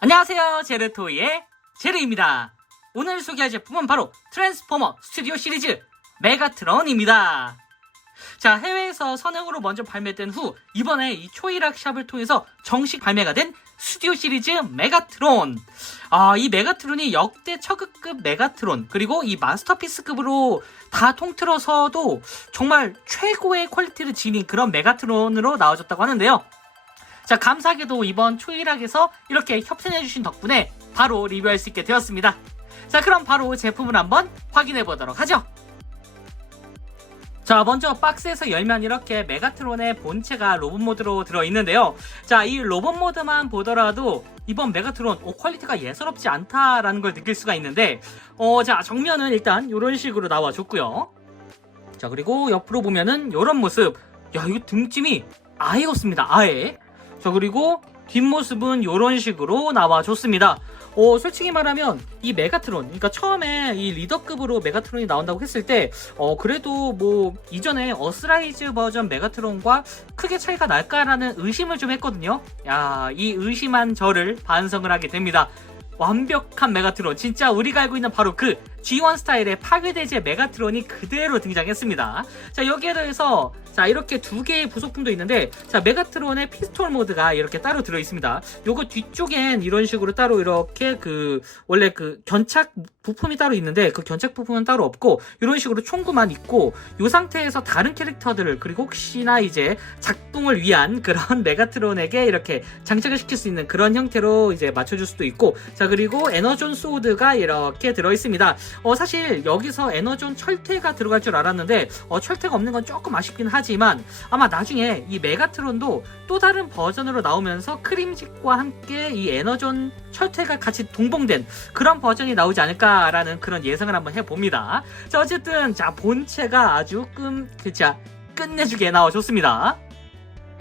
안녕하세요, 제르토이의 제르입니다. 오늘 소개할 제품은 바로 트랜스포머 스튜디오 시리즈 메가트론입니다. 자, 해외에서 선행으로 먼저 발매된 후 이번에 이 초이락 샵을 통해서 정식 발매가 된 스튜디오 시리즈 메가트론. 이 메가트론이 역대 처극급 메가트론, 그리고 이 마스터피스급으로 다 통틀어서도 정말 최고의 퀄리티를 지닌 그런 메가트론으로 나와줬다고 하는데요. 자, 감사하게도 이번 초이락에서 이렇게 협찬해주신 덕분에 바로 리뷰할 수 있게 되었습니다. 자, 그럼 바로 제품을 한번 확인해 보도록 하죠. 자, 먼저 박스에서 열면 이렇게 메가트론의 본체가 로봇 모드로 들어있는데요. 자, 이 로봇 모드만 보더라도 이번 메가트론 퀄리티가 예사롭지 않다라는 걸 느낄 수가 있는데, 자, 정면은 일단 이런 식으로 나와줬고요. 자, 그리고 옆으로 보면은 이런 모습. 야, 이거 등짐이 아예 없습니다. 아예. 자, 그리고 뒷모습은 이런 식으로 나와줬습니다. 솔직히 말하면 이 메가트론, 그러니까 처음에 이 리더급으로 메가트론이 나온다고 했을 때 그래도 뭐 이전에 어스라이즈 버전 메가트론과 크게 차이가 날까라는 의심을 좀 했거든요. 야, 이 의심한 저를 반성을 하게 됩니다. 완벽한 메가트론, 진짜 우리가 알고 있는 바로 그 G1 스타일의 파괴대제 메가트론이 그대로 등장했습니다. 자, 여기에 더해서 자, 이렇게 두 개의 부속품도 있는데, 자, 메가트론의 피스톨 모드가 이렇게 따로 들어있습니다. 요거 뒤쪽엔 이런 식으로 따로 이렇게 원래 견착 부품이 따로 있는데, 그 견착 부품은 따로 없고, 이런 식으로 총구만 있고, 요 상태에서 다른 캐릭터들을, 그리고 혹시나 이제 작동을 위한 그런 메가트론에게 이렇게 장착을 시킬 수 있는 그런 형태로 이제 맞춰줄 수도 있고, 자, 그리고 에너존 소드가 이렇게 들어있습니다. 사실 여기서 에너존 철퇴가 들어갈 줄 알았는데, 철퇴가 없는 건 조금 아쉽긴 하지만 아마 나중에 이 메가트론도 또 다른 버전으로 나오면서 크림직과 함께 이 에너존 철퇴가 같이 동봉된 그런 버전이 나오지 않을까라는 그런 예상을 한번 해봅니다. 자, 어쨌든 자, 본체가 아주 끝내주게 나와줬습니다.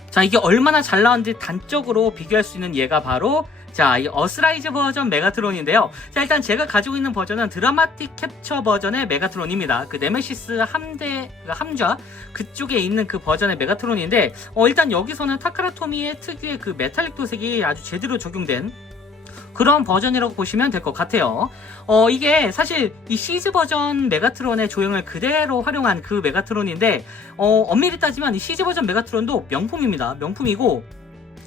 자, 이게 얼마나 잘 나왔는지 단적으로 비교할 수 있는 예가 바로 자, 이 어스라이즈 버전 메가트론인데요. 자, 일단 제가 가지고 있는 버전은 드라마틱 캡처 버전의 메가트론입니다. 그 네메시스 함좌 그쪽에 있는 그 버전의 메가트론인데, 일단 여기서는 타카라토미의 특유의 그 메탈릭 도색이 아주 제대로 적용된 그런 버전이라고 보시면 될 것 같아요. 이게 사실 이 시즈 버전 메가트론의 조형을 그대로 활용한 그 메가트론인데, 엄밀히 따지면 이 시즈 버전 메가트론도 명품입니다. 명품이고,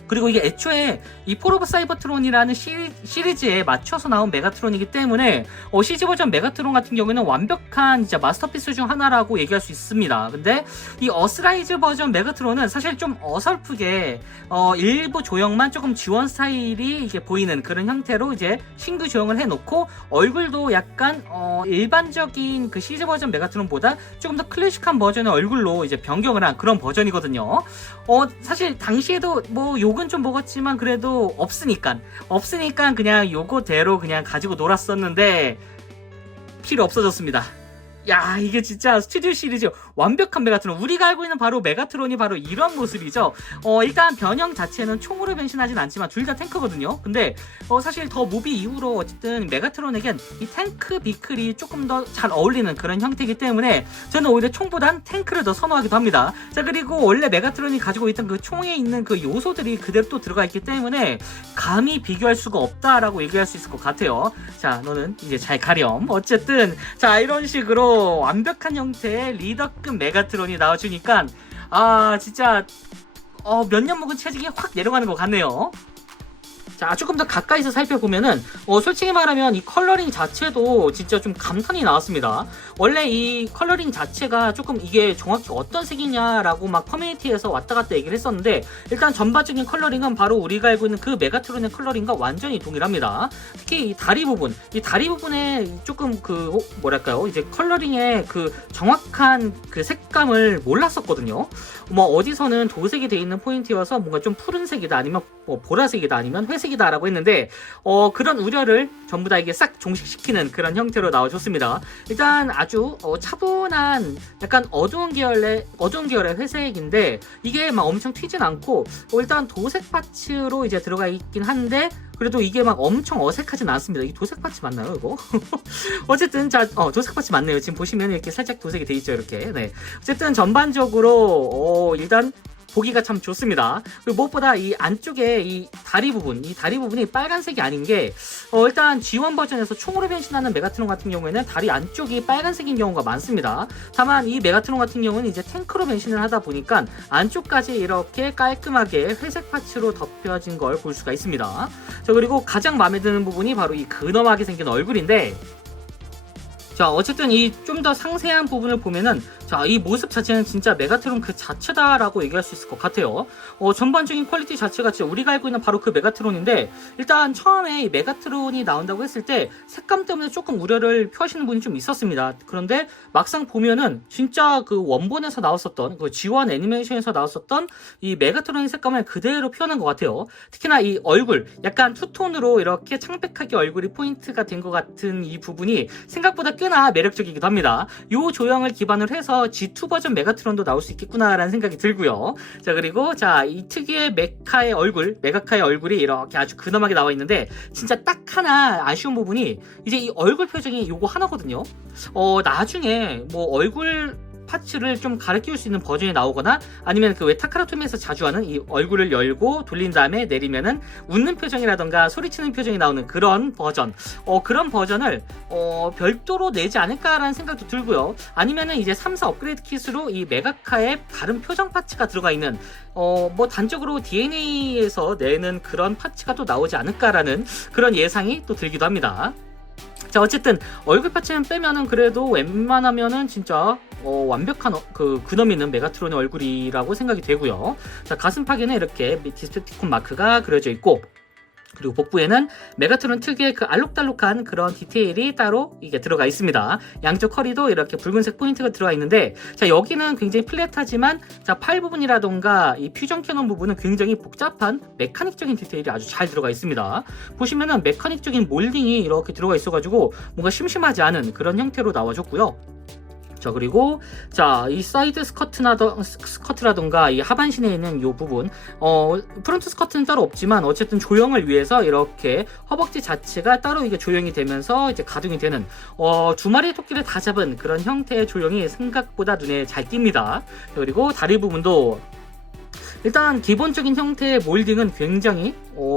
그리고 이게 애초에 이 폴 오브 사이버트론이라는 시리즈에 맞춰서 나온 메가트론이기 때문에 시즈 버전 메가트론 같은 경우에는 완벽한 진짜 마스터피스 중 하나라고 얘기할 수 있습니다. 근데 이 어스라이즈 버전 메가트론은 사실 좀 어설프게 일부 조형만 조금 G1 스타일이 이게 보이는 그런 형태로 이제 신규 조형을 해놓고, 얼굴도 약간 일반적인 그 시즈 버전 메가트론보다 조금 더 클래식한 버전의 얼굴로 이제 변경을 한 그런 버전이거든요. 사실 당시에도 뭐 욕은 좀 먹었지만 그래도 없으니까 그냥 요거대로 그냥 가지고 놀았었는데 필요 없어졌습니다. 야, 이게 진짜 스튜디오 시리즈 완벽한 메가트론. 우리가 알고 있는 바로 메가트론이 바로 이런 모습이죠. 일단 변형 자체는 총으로 변신하진 않지만 둘 다 탱크거든요. 근데 사실 더 무비 이후로 어쨌든 메가트론에겐 이 탱크 비클이 조금 더 잘 어울리는 그런 형태이기 때문에 저는 오히려 총보단 탱크를 더 선호하기도 합니다. 자, 그리고 원래 메가트론이 가지고 있던 그 총에 있는 그 요소들이 그대로 또 들어가 있기 때문에 감히 비교할 수가 없다라고 얘기할 수 있을 것 같아요. 자, 너는 이제 잘 가렴. 어쨌든 자, 이런 식으로 완벽한 형태의 리더급 메가트론이 나와주니까 진짜 몇 년 묵은 체중이 확 내려가는 것 같네요. 자, 조금 더 가까이서 살펴보면은 솔직히 말하면 이 컬러링 자체도 진짜 좀 감탄이 나왔습니다. 원래 이 컬러링 자체가 조금 이게 정확히 어떤 색이냐라고 막 커뮤니티에서 왔다 갔다 얘기를 했었는데, 일단 전반적인 컬러링은 바로 우리가 알고 있는 그 메가트론의 컬러링과 완전히 동일합니다. 특히 이 다리 부분에 조금 뭐랄까요, 이제 컬러링의 그 정확한 그 색감을 몰랐었거든요. 뭐 어디서는 도색이 돼 있는 포인트여서 뭔가 좀 푸른색이다, 아니면 보라색이다, 아니면 회색이다라고 했는데 그런 우려를 전부 다 이게 싹 종식시키는 그런 형태로 나와줬습니다. 일단 아주 차분한 약간 어두운 계열의 회색인데, 이게 막 엄청 튀진 않고 일단 도색 파츠로 이제 들어가 있긴 한데, 그래도 이게 막 엄청 어색하진 않습니다. 이 도색 파츠 맞나요, 이거? 어쨌든 자, 도색 파츠 맞네요. 지금 보시면 이렇게 살짝 도색이 돼 있죠, 이렇게. 네. 어쨌든 전반적으로 일단 보기가 참 좋습니다. 그리고 무엇보다 이 안쪽에 이 다리 부분이 빨간색이 아닌 게 일단 G1 버전에서 총으로 변신하는 메가트론 같은 경우에는 다리 안쪽이 빨간색인 경우가 많습니다. 다만 이 메가트론 같은 경우는 이제 탱크로 변신을 하다 보니까 안쪽까지 이렇게 깔끔하게 회색 파츠로 덮여진 걸 볼 수가 있습니다. 자, 그리고 가장 마음에 드는 부분이 바로 이 근엄하게 생긴 얼굴인데, 자, 어쨌든 이 좀 더 상세한 부분을 보면은, 자, 이 모습 자체는 진짜 메가트론 그 자체다라고 얘기할 수 있을 것 같아요. 전반적인 퀄리티 자체가 진짜 우리가 알고 있는 바로 그 메가트론인데, 일단 처음에 이 메가트론이 나온다고 했을 때 색감 때문에 조금 우려를 표하시는 분이 좀 있었습니다. 그런데 막상 보면은 진짜 그 원본에서 나왔었던 그 G1 애니메이션에서 나왔었던 이 메가트론의 색감을 그대로 표현한 것 같아요. 특히나 이 얼굴, 약간 투톤으로 이렇게 창백하게 얼굴이 포인트가 된 것 같은 이 부분이 생각보다 꽤나 매력적이기도 합니다. 이 조형을 기반으로 해서 G2 버전 메가트론도 나올 수 있겠구나라는 생각이 들고요. 자, 그리고 자, 이 특유의 메카의 얼굴이 이렇게 아주 근엄하게 나와 있는데, 진짜 딱 하나 아쉬운 부분이 이제 이 얼굴 표정이 요거 하나거든요. 나중에 뭐 얼굴 파츠를 좀 갈아 끼울 수 있는 버전이 나오거나, 아니면 그 왜 타카라토미에서 자주 하는 이 얼굴을 열고 돌린 다음에 내리면은 웃는 표정이라던가 소리치는 표정이 나오는 그런 버전, 그런 버전을 별도로 내지 않을까라는 생각도 들고요. 아니면은 이제 3사 업그레이드 킷으로 이 메가카의 다른 표정 파츠가 들어가 있는 뭐 단적으로 DNA에서 내는 그런 파츠가 또 나오지 않을까라는 그런 예상이 또 들기도 합니다. 자, 어쨌든 얼굴 파츠는 빼면은 그래도 웬만하면은 진짜 완벽한 그 근엄 있는 메가트론의 얼굴이라고 생각이 되고요. 자, 가슴팍에는 이렇게 디스펙티콘 마크가 그려져 있고, 그리고 복부에는 메가트론 특유의 그 알록달록한 그런 디테일이 따로 이게 들어가 있습니다. 양쪽 허리도 이렇게 붉은색 포인트가 들어가 있는데, 자, 여기는 굉장히 플랫하지만, 자, 팔 부분이라던가 이 퓨전 캐논 부분은 굉장히 복잡한 메카닉적인 디테일이 아주 잘 들어가 있습니다. 보시면은 메카닉적인 몰딩이 이렇게 들어가 있어가지고 뭔가 심심하지 않은 그런 형태로 나와줬고요. 자, 그리고 자, 이 사이드 스커트라던가 이 하반신에 있는 이 부분, 프론트 스커트는 따로 없지만 어쨌든 조형을 위해서 이렇게 허벅지 자체가 따로 이게 조형이 되면서 이제 가동이 되는, 두 마리의 토끼를 다 잡은 그런 형태의 조형이 생각보다 눈에 잘 띕니다. 그리고 다리 부분도 일단 기본적인 형태의 몰딩은 굉장히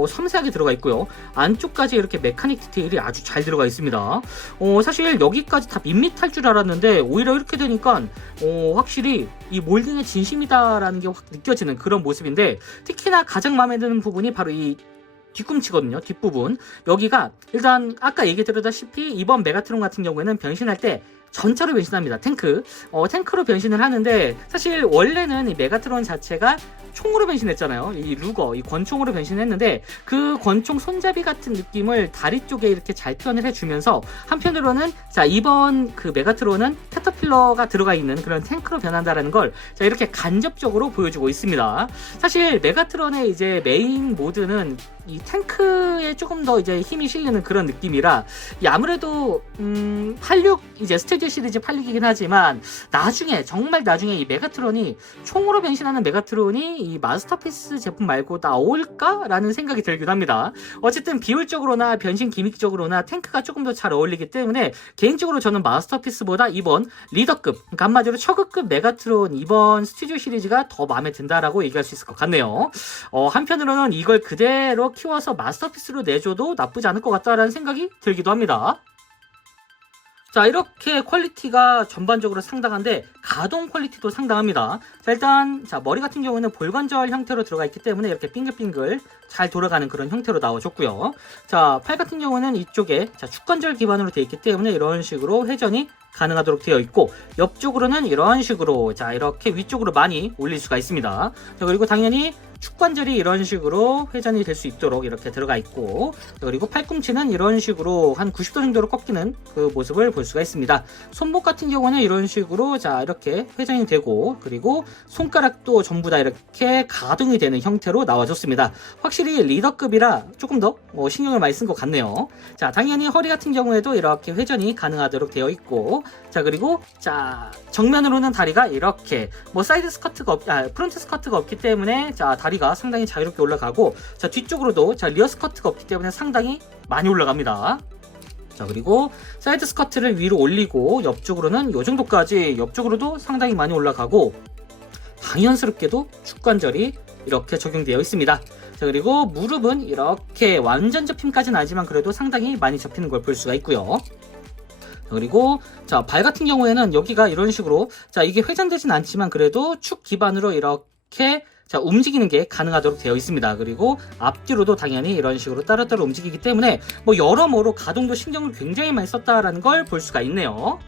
섬세하게 들어가 있고요. 안쪽까지 이렇게 메카닉 디테일이 아주 잘 들어가 있습니다. 사실 여기까지 다 밋밋할 줄 알았는데 오히려 이렇게 되니까 확실히 이 몰딩의 진심이다라는 게 확 느껴지는 그런 모습인데, 특히나 가장 마음에 드는 부분이 바로 이 뒤꿈치거든요. 뒷부분. 여기가 일단 아까 얘기 드렸다시피 이번 메가트론 같은 경우에는 변신할 때 전차로 변신합니다. 탱크로 변신을 하는데, 사실 원래는 이 메가트론 자체가 총으로 변신했잖아요. 이 루거, 이 권총으로 변신했는데, 그 권총 손잡이 같은 느낌을 다리 쪽에 이렇게 잘 표현을 해주면서, 한편으로는 자, 이번 그 메가트론은 캐터필러가 들어가 있는 그런 탱크로 변한다라는 걸 자, 이렇게 간접적으로 보여주고 있습니다. 사실 메가트론의 이제 메인 모드는 이 탱크에 조금 더 이제 힘이 실리는 그런 느낌이라, 아무래도 86 이제 스튜디오 시리즈 86이긴 하지만 정말 나중에 이 메가트론이 총으로 변신하는 메가트론이 이 마스터피스 제품 말고 나올까라는 생각이 들기도 합니다. 어쨌든 비율적으로나 변신 기믹적으로나 탱크가 조금 더 잘 어울리기 때문에 개인적으로 저는 마스터피스보다 이번 리더급, 그러니까 한마디로 처급급 메가트론 이번 스튜디오 시리즈가 더 마음에 든다라고 얘기할 수 있을 것 같네요. 한편으로는 이걸 그대로 키워서 마스터피스로 내줘도 나쁘지 않을 것 같다라는 생각이 들기도 합니다. 자, 이렇게 퀄리티가 전반적으로 상당한데 가동 퀄리티도 상당합니다. 자, 일단 자, 머리 같은 경우는 볼관절 형태로 들어가 있기 때문에 이렇게 빙글빙글 잘 돌아가는 그런 형태로 나와줬고요. 자, 팔 같은 경우는 이쪽에 자, 축관절 기반으로 되어 있기 때문에 이런 식으로 회전이 가능하도록 되어 있고, 옆쪽으로는 이런 식으로 자, 이렇게 위쪽으로 많이 올릴 수가 있습니다. 자, 그리고 당연히 축관절이 이런 식으로 회전이 될 수 있도록 이렇게 들어가 있고, 그리고 팔꿈치는 이런 식으로 한 90도 정도로 꺾이는 그 모습을 볼 수가 있습니다. 손목 같은 경우는 이런 식으로 자, 이렇게 회전이 되고, 그리고 손가락도 전부 다 이렇게 가동이 되는 형태로 나와줬습니다. 확실히 리더급이라 조금 더 신경을 많이 쓴 것 같네요. 자, 당연히 허리 같은 경우에도 이렇게 회전이 가능하도록 되어 있고, 자, 그리고 자, 정면으로는 다리가 이렇게 뭐 사이드 스커트가 프론트 스커트가 없기 때문에 자, 다리가 상당히 자유롭게 올라가고, 자, 뒤쪽으로도 자, 리어 스커트가 없기 때문에 상당히 많이 올라갑니다. 자, 그리고 사이드 스커트를 위로 올리고 옆쪽으로는 이 정도까지, 옆쪽으로도 상당히 많이 올라가고, 당연스럽게도 축관절이 이렇게 적용되어 있습니다. 자, 그리고 무릎은 이렇게 완전 접힘까지는 아니지만 그래도 상당히 많이 접히는 걸 볼 수가 있고요. 그리고 자, 발 같은 경우에는 여기가 이런 식으로 자, 이게 회전되진 않지만 그래도 축 기반으로 이렇게 자, 움직이는 게 가능하도록 되어 있습니다. 그리고 앞뒤로도 당연히 이런 식으로 따로따로 움직이기 때문에 뭐 여러모로 가동도 신경을 굉장히 많이 썼다라는 걸 볼 수가 있네요.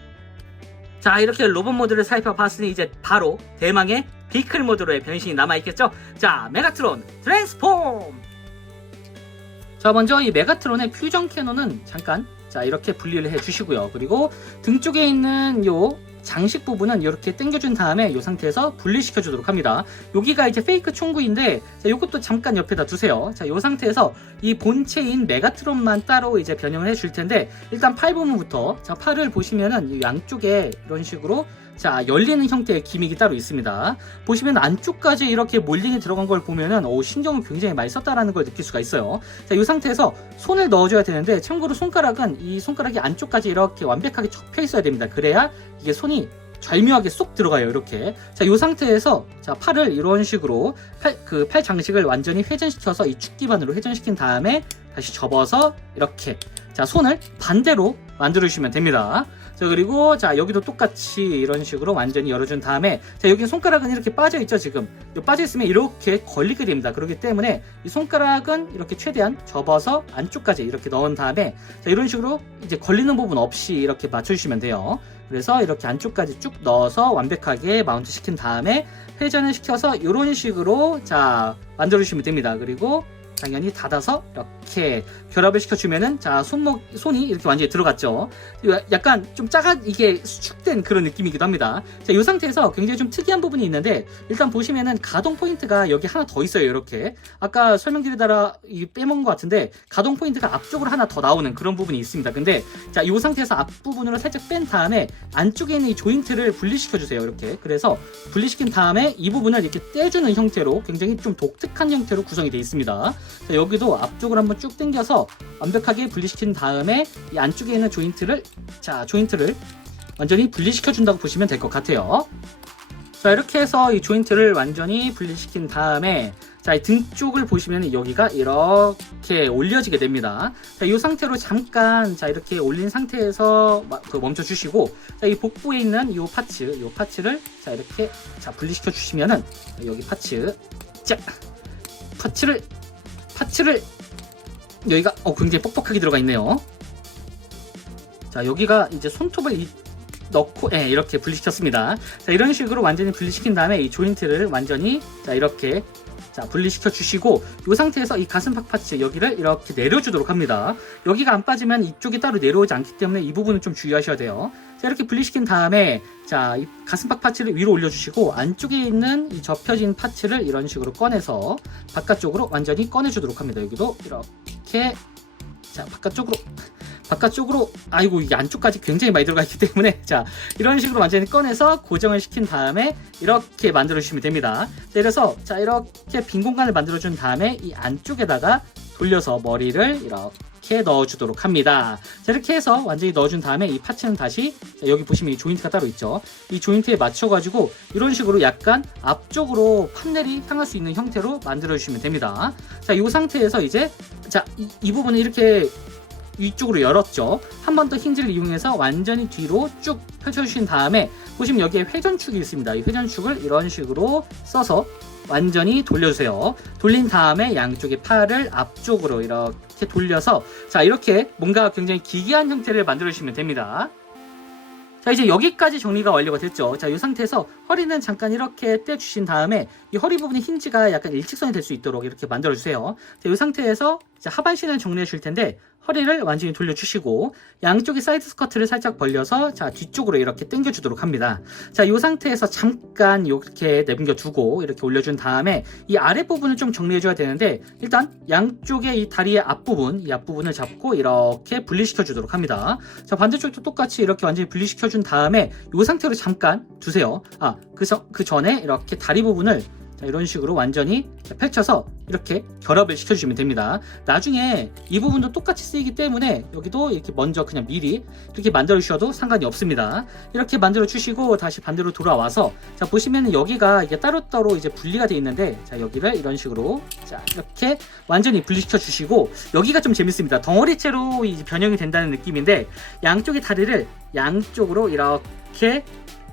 자, 이렇게 로봇 모드를 살펴봤으니 이제 바로 대망의 비클 모드로의 변신이 남아있겠죠? 자, 메가트론 트랜스폼! 자, 먼저 이 메가트론의 퓨전 캐논은 잠깐 자, 이렇게 분리를 해주시고요. 그리고 등 쪽에 있는 요 장식 부분은 이렇게 당겨준 다음에 이 상태에서 분리시켜 주도록 합니다. 여기가 이제 페이크 총구인데 자, 요것도 잠깐 옆에다 두세요. 자, 이 상태에서 이 본체인 메가트론만 따로 이제 변형을 해줄 텐데 일단 팔 부분부터 자, 팔을 보시면은 이 양쪽에 이런 식으로 자, 열리는 형태의 기믹이 따로 있습니다. 보시면 안쪽까지 이렇게 몰딩이 들어간 걸 보면은 신경을 굉장히 많이 썼다라는 걸 느낄 수가 있어요. 자, 이 상태에서 손을 넣어줘야 되는데 참고로 손가락은 이 손가락이 안쪽까지 이렇게 완벽하게 접혀 있어야 됩니다. 그래야 이게 손이 절묘하게 쏙 들어가요. 이렇게. 자, 이 상태에서 자, 팔을 이런 식으로 팔 장식을 완전히 회전시켜서 이 축 기반으로 회전시킨 다음에 다시 접어서 이렇게 자, 손을 반대로 만들어 주시면 됩니다. 자, 그리고 자, 여기도 똑같이 이런 식으로 완전히 열어준 다음에 자, 여기 손가락은 이렇게 빠져 있죠. 지금 빠져 있으면 이렇게 걸리게 됩니다. 그렇기 때문에 이 손가락은 이렇게 최대한 접어서 안쪽까지 이렇게 넣은 다음에 자, 이런 식으로 이제 걸리는 부분 없이 이렇게 맞춰주시면 돼요. 그래서 이렇게 안쪽까지 쭉 넣어서 완벽하게 마운트 시킨 다음에 회전을 시켜서 이런 식으로 자, 만들어 주시면 됩니다. 그리고 당연히 닫아서 이렇게 결합을 시켜주면은 자, 손이 이렇게 완전히 들어갔죠. 약간 좀 이게 수축된 그런 느낌이기도 합니다. 자, 이 상태에서 굉장히 좀 특이한 부분이 있는데 일단 보시면은 가동 포인트가 여기 하나 더 있어요. 이렇게 아까 설명드리다가 빼먹은 것 같은데 가동 포인트가 앞쪽으로 하나 더 나오는 그런 부분이 있습니다. 근데 자, 이 상태에서 앞부분으로 살짝 뺀 다음에 안쪽에 있는 이 조인트를 분리시켜 주세요. 이렇게. 그래서 분리시킨 다음에 이 부분을 이렇게 떼주는 형태로 굉장히 좀 독특한 형태로 구성이 되어 있습니다. 자, 여기도 앞쪽으로 한번 쭉 당겨서 완벽하게 분리시킨 다음에 이 안쪽에 있는 조인트를 완전히 분리시켜 준다고 보시면 될 것 같아요. 자, 이렇게 해서 이 조인트를 완전히 분리시킨 다음에 자, 이 등 쪽을 보시면 여기가 이렇게 올려지게 됩니다. 자, 이 상태로 잠깐 자, 이렇게 올린 상태에서 멈춰 주시고 자, 이 복부에 있는 이 파츠를 자, 이렇게 자, 분리시켜 주시면은 여기 파츠를 여기가 굉장히 뻑뻑하게 들어가 있네요. 자, 여기가 이제 손톱을 넣고 이렇게 분리시켰습니다. 자, 이런 식으로 완전히 분리시킨 다음에 이 조인트를 완전히 자, 이렇게 자, 분리시켜 주시고 이 상태에서 이 가슴팍 파츠 여기를 이렇게 내려주도록 합니다. 여기가 안 빠지면 이쪽이 따로 내려오지 않기 때문에 이 부분은 좀 주의하셔야 돼요. 자, 이렇게 분리시킨 다음에 자, 이 가슴팍 파츠를 위로 올려주시고 안쪽에 있는 이 접혀진 파츠를 이런 식으로 꺼내서 바깥쪽으로 완전히 꺼내주도록 합니다. 여기도 이렇게 자, 바깥쪽으로 아이고, 이 안쪽까지 굉장히 많이 들어가 있기 때문에 자, 이런 식으로 완전히 꺼내서 고정을 시킨 다음에 이렇게 만들어 주시면 됩니다. 자, 이래서 자, 이렇게 빈 공간을 만들어 준 다음에 이 안쪽에다가 돌려서 머리를 이렇게 넣어주도록 합니다. 자, 이렇게 해서 완전히 넣어준 다음에 이 파츠는 다시 자, 여기 보시면 이 조인트가 따로 있죠. 이 조인트에 맞춰가지고 이런 식으로 약간 앞쪽으로 판넬이 향할 수 있는 형태로 만들어 주시면 됩니다. 자, 이 상태에서 이제 자, 이 부분을 이렇게 위쪽으로 열었죠. 한 번 더 힌지를 이용해서 완전히 뒤로 쭉 펼쳐주신 다음에 보시면 여기에 회전축이 있습니다. 이 회전축을 이런 식으로 써서 완전히 돌려주세요. 돌린 다음에 양쪽의 팔을 앞쪽으로 이렇게 돌려서 자, 이렇게 뭔가 굉장히 기괴한 형태를 만들어 주시면 됩니다. 자, 이제 여기까지 정리가 완료가 됐죠. 자, 이 상태에서 허리는 잠깐 이렇게 떼주신 다음에 이 허리 부분의 힌지가 약간 일직선이 될 수 있도록 이렇게 만들어주세요. 자, 이 상태에서 이제 하반신을 정리해 줄 텐데 허리를 완전히 돌려주시고 양쪽의 사이드 스커트를 살짝 벌려서 자, 뒤쪽으로 이렇게 당겨주도록 합니다. 자, 이 상태에서 잠깐 이렇게 내분겨두고 이렇게 올려준 다음에 이 아랫부분을 좀 정리해줘야 되는데 일단 양쪽의 이 다리의 앞부분, 이 앞부분을 잡고 이렇게 분리시켜 주도록 합니다. 자, 반대쪽도 똑같이 이렇게 완전히 분리시켜 준 다음에 이 상태로 잠깐 두세요. 그 전에 이렇게 다리 부분을 자, 이런 식으로 완전히 펼쳐서 이렇게 결합을 시켜주시면 됩니다. 나중에 이 부분도 똑같이 쓰이기 때문에 여기도 이렇게 먼저 그냥 미리 이렇게 만들어 주셔도 상관이 없습니다. 이렇게 만들어 주시고 다시 반대로 돌아와서 자, 보시면 여기가 이게 따로따로 이제 분리가 되어 있는데 자, 여기를 이런 식으로 자, 이렇게 완전히 분리시켜 주시고 여기가 좀 재밌습니다. 덩어리째로 이제 변형이 된다는 느낌인데 양쪽의 다리를 양쪽으로 이렇게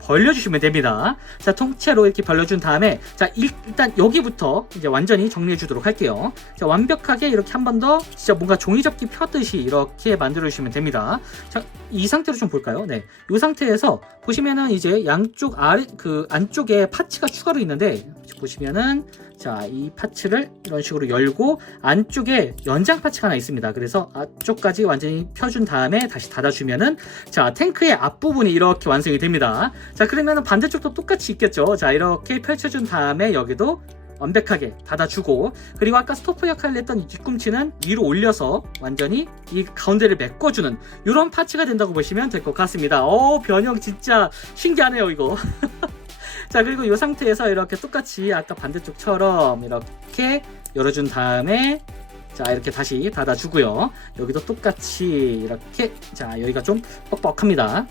벌려주시면 됩니다. 자, 통째로 이렇게 벌려준 다음에 자, 일단 여기부터 이제 완전히 정리해 주도록 할게요. 자, 완벽하게 이렇게 한 번 더 진짜 뭔가 종이접기 펴듯이 이렇게 만들어 주시면 됩니다. 자, 이 상태로 좀 볼까요? 네, 이 상태에서 보시면은 이제 양쪽 아래 그 안쪽에 파츠가 추가로 있는데 보시면은 자, 이 파츠를 이런 식으로 열고 안쪽에 연장 파츠가 하나 있습니다. 그래서 앞쪽까지 완전히 펴준 다음에 다시 닫아주면은 자, 탱크의 앞부분이 이렇게 완성이 됩니다. 자, 그러면은 반대쪽도 똑같이 있겠죠. 자, 이렇게 펼쳐준 다음에 여기도 완벽하게 닫아주고 그리고 아까 스토퍼 역할을 했던 이 뒤꿈치는 위로 올려서 완전히 이 가운데를 메꿔주는 이런 파츠가 된다고 보시면 될 것 같습니다. 변형 진짜 신기하네요 이거. 자, 그리고 이 상태에서 이렇게 똑같이 아까 반대쪽처럼 이렇게 열어준 다음에 자, 이렇게 다시 닫아주고요. 여기도 똑같이 이렇게 자, 여기가 좀 뻑뻑합니다.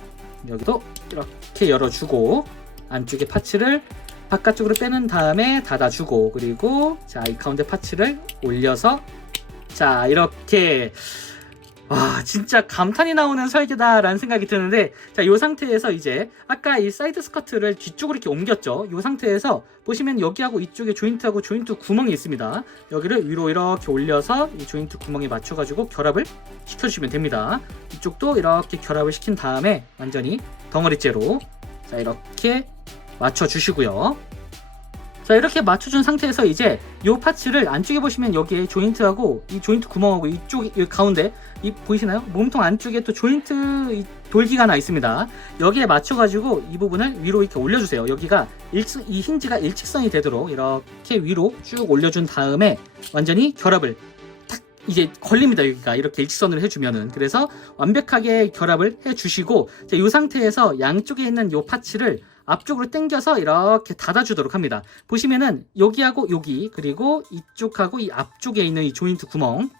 여기도 이렇게 열어주고 안쪽에 파츠를 바깥쪽으로 빼는 다음에 닫아주고 그리고 자, 이 가운데 파츠를 올려서 자, 이렇게 와, 진짜 감탄이 나오는 설계다라는 생각이 드는데 자, 이 상태에서 이제 아까 이 사이드 스커트를 뒤쪽으로 이렇게 옮겼죠. 이 상태에서 보시면 여기하고 이쪽에 조인트하고 조인트 구멍이 있습니다. 여기를 위로 이렇게 올려서 이 조인트 구멍에 맞춰가지고 결합을 시켜주시면 됩니다. 이쪽도 이렇게 결합을 시킨 다음에 완전히 덩어리째로 자, 이렇게 맞춰주시고요. 자, 이렇게 맞춰준 상태에서 이제 이 파츠를 안쪽에 보시면 여기에 조인트하고 이 조인트 구멍하고 이쪽 이 가운데 이 보이시나요? 몸통 안쪽에 또 조인트 이 돌기가 하나 있습니다. 여기에 맞춰가지고 이 부분을 위로 이렇게 올려주세요. 여기가 이 힌지가 일직선이 되도록 이렇게 위로 쭉 올려준 다음에 완전히 결합을 딱 이제 걸립니다. 여기가 이렇게 일직선으로 해주면은 그래서 완벽하게 결합을 해주시고 자, 이 상태에서 양쪽에 있는 이 파츠를 앞쪽으로 당겨서 이렇게 닫아주도록 합니다. 보시면은 여기하고 여기 그리고 이쪽하고 이 앞쪽에 있는 이 조인트 구멍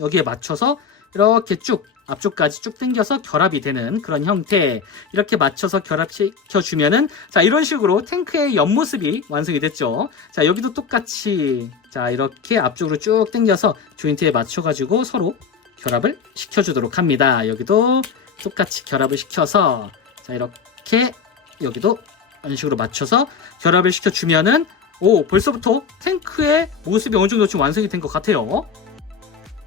여기에 맞춰서 이렇게 쭉 앞쪽까지 쭉 당겨서 결합이 되는 그런 형태 이렇게 맞춰서 결합시켜주면은 자, 이런 식으로 탱크의 옆모습이 완성이 됐죠. 자, 여기도 똑같이 자, 이렇게 앞쪽으로 쭉 당겨서 조인트에 맞춰가지고 서로 결합을 시켜주도록 합니다. 여기도 똑같이 결합을 시켜서 자, 이렇게 여기도 이런 식으로 맞춰서 결합을 시켜주면은 벌써부터 탱크의 모습이 어느 정도 좀 완성이 된 것 같아요.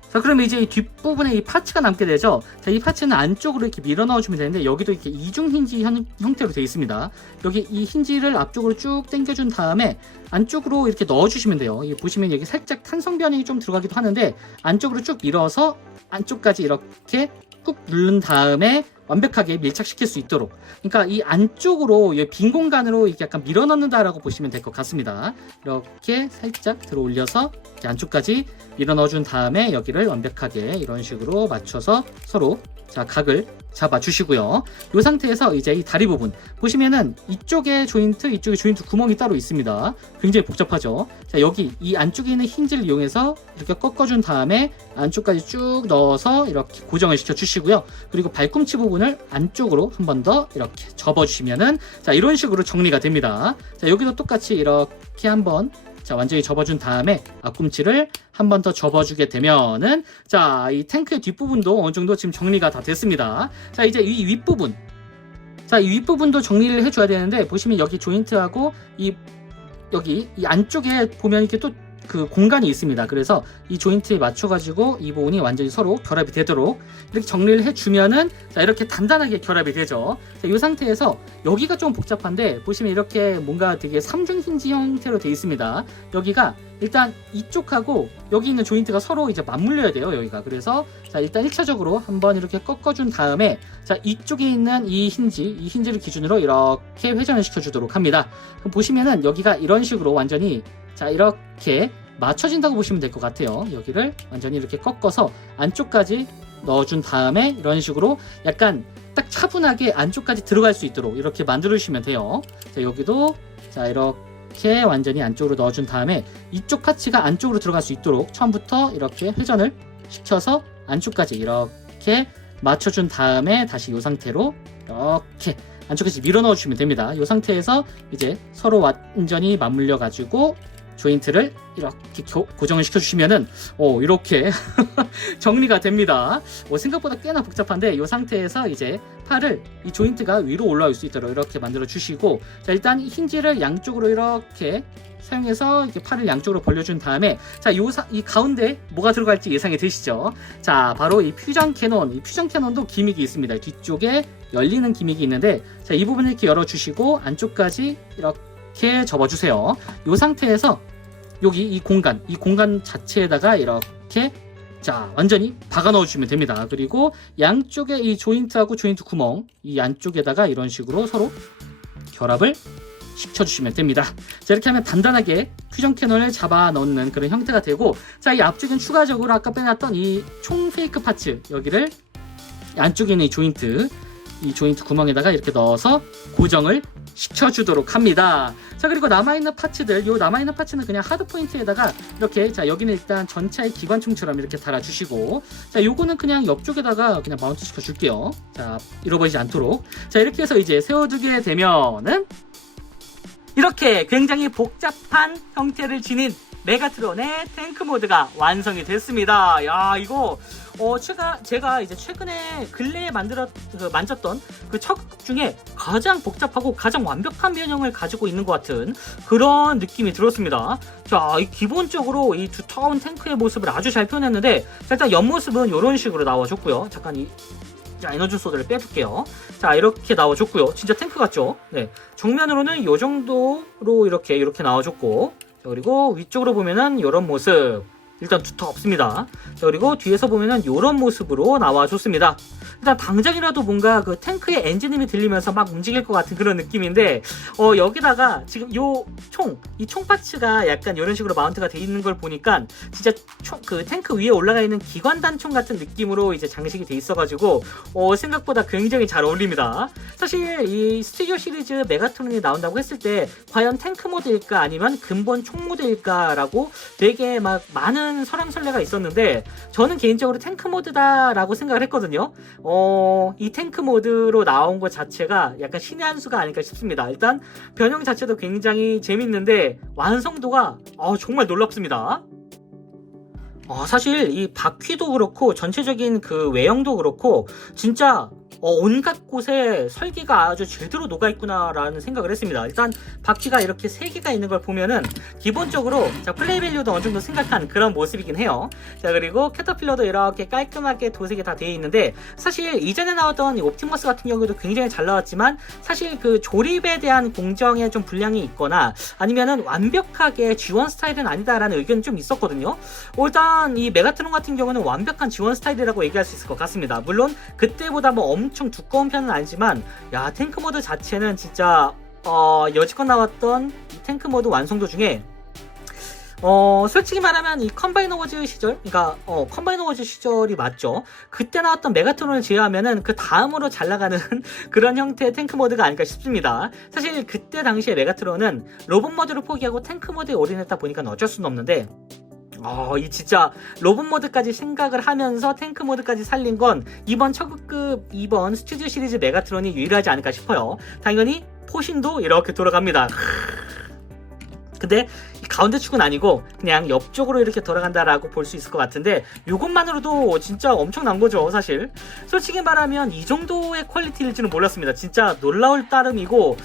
자, 그러면 이제 이 뒷부분에 이 파츠가 남게 되죠. 자, 이 파츠는 안쪽으로 이렇게 밀어 넣어주면 되는데 여기도 이렇게 이중 힌지 형태로 되어 있습니다. 여기 이 힌지를 앞쪽으로 쭉 당겨준 다음에 안쪽으로 이렇게 넣어주시면 돼요. 보시면 여기 살짝 탄성 변형이 좀 들어가기도 하는데 안쪽으로 쭉 밀어서 안쪽까지 이렇게 꾹 누른 다음에 완벽하게 밀착시킬 수 있도록 그러니까 이 안쪽으로 빈 공간으로 이렇게 약간 밀어 넣는다라고 보시면 될 것 같습니다. 이렇게 살짝 들어 올려서 이렇게 안쪽까지 밀어 넣어준 다음에 여기를 완벽하게 이런 식으로 맞춰서 서로 자, 각을 잡아 주시고요. 이 상태에서 이제 이 다리 부분 보시면은 이쪽에 조인트 구멍이 따로 있습니다. 굉장히 복잡하죠. 자, 여기 이 안쪽에 있는 힌지를 이용해서 이렇게 꺾어준 다음에 안쪽까지 쭉 넣어서 이렇게 고정을 시켜 주시고요. 그리고 발꿈치 부분을 안쪽으로 한 번 더 이렇게 접어 주시면은 자, 이런 식으로 정리가 됩니다. 자, 여기도 똑같이 이렇게 한번 자, 완전히 접어준 다음에 앞꿈치를 한 번 더 접어주게 되면은 자, 이 탱크의 뒷부분도 어느 정도 지금 정리가 다 됐습니다. 자, 이제 이 윗부분 자, 이 윗부분도 정리를 해줘야 되는데 보시면 여기 조인트하고 여기 이 안쪽에 보면 이렇게 또 그 공간이 있습니다. 그래서 이 조인트에 맞춰가지고 이 부분이 완전히 서로 결합이 되도록 이렇게 정리를 해주면은 자, 이렇게 단단하게 결합이 되죠. 자, 이 상태에서 여기가 좀 복잡한데 보시면 이렇게 뭔가 되게 3중 힌지 형태로 되어 있습니다. 여기가 일단 이쪽하고 여기 있는 조인트가 서로 이제 맞물려야 돼요. 여기가 그래서 자, 일단 1차적으로 한번 이렇게 꺾어준 다음에 자, 이쪽에 있는 이 힌지를 기준으로 이렇게 회전을 시켜주도록 합니다. 그럼 보시면은 여기가 이런 식으로 완전히 자, 이렇게 맞춰진다고 보시면 될 것 같아요. 여기를 완전히 이렇게 꺾어서 안쪽까지 넣어준 다음에 이런 식으로 약간 딱 차분하게 안쪽까지 들어갈 수 있도록 이렇게 만들어 주시면 돼요. 자, 여기도 자, 이렇게 이렇게 완전히 안쪽으로 넣어준 다음에 이쪽 파츠가 안쪽으로 들어갈 수 있도록 처음부터 이렇게 회전을 시켜서 안쪽까지 이렇게 맞춰준 다음에 다시 이 상태로 이렇게 안쪽까지 밀어 넣어 주시면 됩니다. 이 상태에서 이제 서로 완전히 맞물려 가지고 조인트를 이렇게 고정을 시켜주시면은 이렇게 정리가 됩니다. 생각보다 꽤나 복잡한데 이 상태에서 이제 팔을 이 조인트가 위로 올라올 수 있도록 이렇게 만들어 주시고, 자 일단 힌지를 양쪽으로 이렇게 사용해서 이렇게 팔을 양쪽으로 벌려준 다음에, 자 이 가운데 뭐가 들어갈지 예상이 되시죠? 자 바로 이 퓨전 캐논, 이 퓨전 캐논도 기믹이 있습니다. 뒤쪽에 열리는 기믹이 있는데, 자 이 부분을 이렇게 열어주시고 안쪽까지 이렇게 접어주세요. 이 상태에서 여기 이 공간 자체에다가 이렇게 자 완전히 박아 넣어주시면 됩니다. 그리고 양쪽에 이 조인트하고 조인트 구멍 이 안쪽에다가 이런 식으로 서로 결합을 시켜주시면 됩니다. 자 이렇게 하면 단단하게 퓨전 캐논을 잡아 넣는 그런 형태가 되고, 자 이 앞쪽엔 추가적으로 아까 빼놨던 이 총 페이크 파츠 여기를 안쪽에 있는 이 조인트 구멍에다가 이렇게 넣어서 고정을 시켜주도록 합니다. 자 그리고 남아있는 파츠들, 요 남아있는 파츠는 그냥 하드 포인트에다가 이렇게, 자 여기는 일단 전차의 기관총처럼 이렇게 달아주시고, 자 요거는 그냥 옆쪽에다가 그냥 마운트 시켜줄게요. 자 잃어버리지 않도록. 자 이렇게 해서 이제 세워두게 되면은 이렇게 굉장히 복잡한 형태를 지닌 메가트론의 탱크 모드가 완성이 됐습니다. 야 이거 제가 이제 최근에 근래에 만졌던 그 척 중에 가장 복잡하고 가장 완벽한 변형을 가지고 있는 것 같은 그런 느낌이 들었습니다. 자, 기본적으로 이 두터운 탱크의 모습을 아주 잘 표현했는데, 일단 옆모습은 이런 식으로 나와줬고요. 잠깐 자, 에너지 소드를 빼줄게요. 자, 이렇게 나와줬고요. 진짜 탱크 같죠? 네. 정면으로는 이 정도로 이렇게 나와줬고, 자, 그리고 위쪽으로 보면은 이런 모습. 일단 두터 없습니다. 자, 그리고 뒤에서 보면은 이런 모습으로 나와줬습니다. 일단 당장이라도 뭔가 그 탱크의 엔진음이 들리면서 막 움직일 것 같은 그런 느낌인데, 여기다가 지금 이 총 파츠가 약간 이런 식으로 마운트가 돼 있는 걸 보니까 진짜 그 탱크 위에 올라가 있는 기관단총 같은 느낌으로 이제 장식이 돼 있어가지고 생각보다 굉장히 잘 어울립니다. 사실 이 스튜디오 시리즈 메가트론이 나온다고 했을 때 과연 탱크 모드일까 아니면 근본 총 모드일까라고 되게 막 많은 설왕설래가 있었는데, 저는 개인적으로 탱크 모드다라고 생각을 했거든요. 이 탱크 모드로 나온 것 자체가 약간 신의 한 수가 아닐까 싶습니다. 일단 변형 자체도 굉장히 재밌는데 완성도가 정말 놀랍습니다. 사실 이 바퀴도 그렇고 전체적인 그 외형도 그렇고 진짜 온갖 곳에 설계가 아주 제대로 녹아있구나 라는 생각을 했습니다. 일단 바퀴가 이렇게 3개가 있는 걸 보면은 기본적으로 플레이 밸류도 어느 정도 생각한 그런 모습이긴 해요. 자 그리고 캐터필러도 이렇게 깔끔하게 도색이 다 되어 있는데, 사실 이전에 나왔던 이 옵티머스 같은 경우도 굉장히 잘 나왔지만 사실 그 조립에 대한 공정에 좀 불량이 있거나 아니면은 완벽하게 G1 스타일은 아니다라는 의견이 좀 있었거든요. 일단 이 메가트론 같은 경우는 완벽한 G1 스타일이라고 얘기할 수 있을 것 같습니다. 물론 그때보다 엄청 두꺼운 편은 아니지만, 야 탱크 모드 자체는 진짜 여지껏 나왔던 이 탱크 모드 완성도 중에 솔직히 말하면 이 컴바인 어워즈 시절, 그러니까 컴바인 어워즈 시절이 맞죠. 그때 나왔던 메가트론을 제외하면은 그 다음으로 잘 나가는 그런 형태의 탱크 모드가 아닐까 싶습니다. 사실 그때 당시에 메가트론은 로봇 모드를 포기하고 탱크 모드에 올인했다 보니까 어쩔 수는 없는데, 이 진짜 로봇 모드까지 생각을 하면서 탱크 모드까지 살린 건 이번 초급급 이번 스튜디오 시리즈 메가트론이 유일하지 않을까 싶어요. 당연히 포신도 이렇게 돌아갑니다. 근데 가운데 축은 아니고 그냥 옆쪽으로 이렇게 돌아간다라고 볼 수 있을 것 같은데, 이것만으로도 진짜 엄청난 거죠. 사실 솔직히 말하면 이 정도의 퀄리티일지는 몰랐습니다. 진짜 놀라울 따름이고,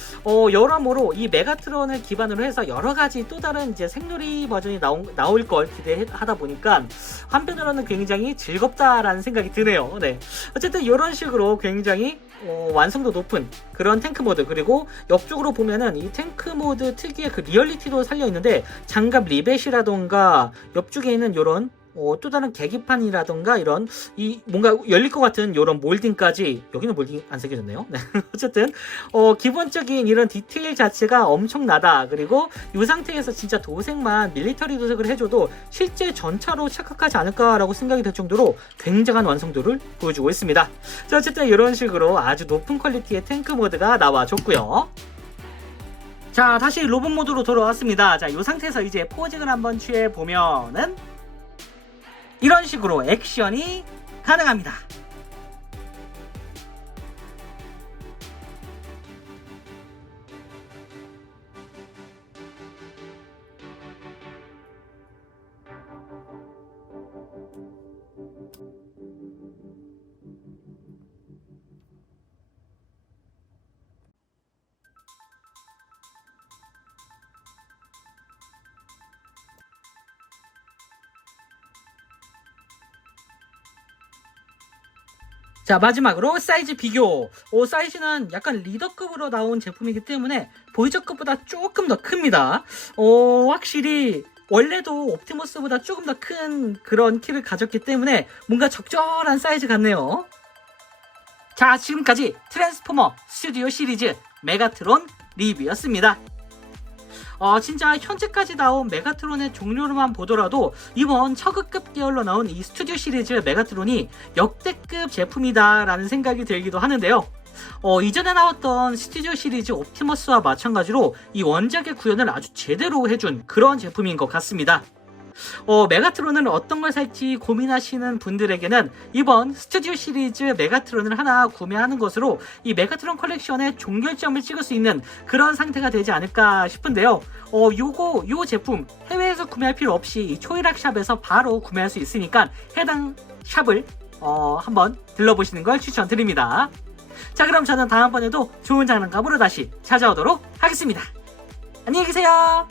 여러모로 이 메가트론을 기반으로 해서 여러가지 또 다른 이제 생놀이 버전이 나올 걸 기대하다 보니까 한편으로는 굉장히 즐겁다라는 생각이 드네요. 네, 어쨌든 이런 식으로 굉장히 완성도 높은 그런 탱크 모드, 그리고 옆쪽으로 보면은 이 탱크 모드 특유의 그 리얼리티도 살려 있는데, 장갑 리벳이라던가 옆쪽에 있는 요런 또 다른 계기판이라던가 이런 뭔가 열릴 것 같은 이런 몰딩까지, 여기는 몰딩 안 새겨졌네요. 네. 어쨌든 기본적인 이런 디테일 자체가 엄청나다. 그리고 이 상태에서 진짜 도색만 밀리터리 도색을 해줘도 실제 전차로 착각하지 않을까라고 생각이 될 정도로 굉장한 완성도를 보여주고 있습니다. 자, 어쨌든 이런 식으로 아주 높은 퀄리티의 탱크 모드가 나와줬고요. 자, 다시 로봇 모드로 돌아왔습니다. 자, 이 상태에서 이제 포징을 한번 취해 보면은 이런 식으로 액션이 가능합니다. 자, 마지막으로 사이즈 비교. 사이즈는 약간 리더급으로 나온 제품이기 때문에 보이저급보다 조금 더 큽니다. 확실히 원래도 옵티머스보다 조금 더 큰 그런 키를 가졌기 때문에 뭔가 적절한 사이즈 같네요. 자, 지금까지 트랜스포머 스튜디오 시리즈 메가트론 리뷰였습니다. 진짜 현재까지 나온 메가트론의 종류로만 보더라도 이번 처그급 계열로 나온 이 스튜디오 시리즈 메가트론이 역대급 제품이다라는 생각이 들기도 하는데요. 이전에 나왔던 스튜디오 시리즈 옵티머스와 마찬가지로 이 원작의 구현을 아주 제대로 해준 그런 제품인 것 같습니다. 메가트론을 어떤 걸 살지 고민하시는 분들에게는 이번 스튜디오 시리즈 메가트론을 하나 구매하는 것으로 이 메가트론 컬렉션의 종결점을 찍을 수 있는 그런 상태가 되지 않을까 싶은데요. 요 제품 해외에서 구매할 필요 없이 이 초이락 샵에서 바로 구매할 수 있으니까 해당 샵을 한번 들러보시는 걸 추천드립니다. 자, 그럼 저는 다음번에도 좋은 장난감으로 다시 찾아오도록 하겠습니다. 안녕히 계세요.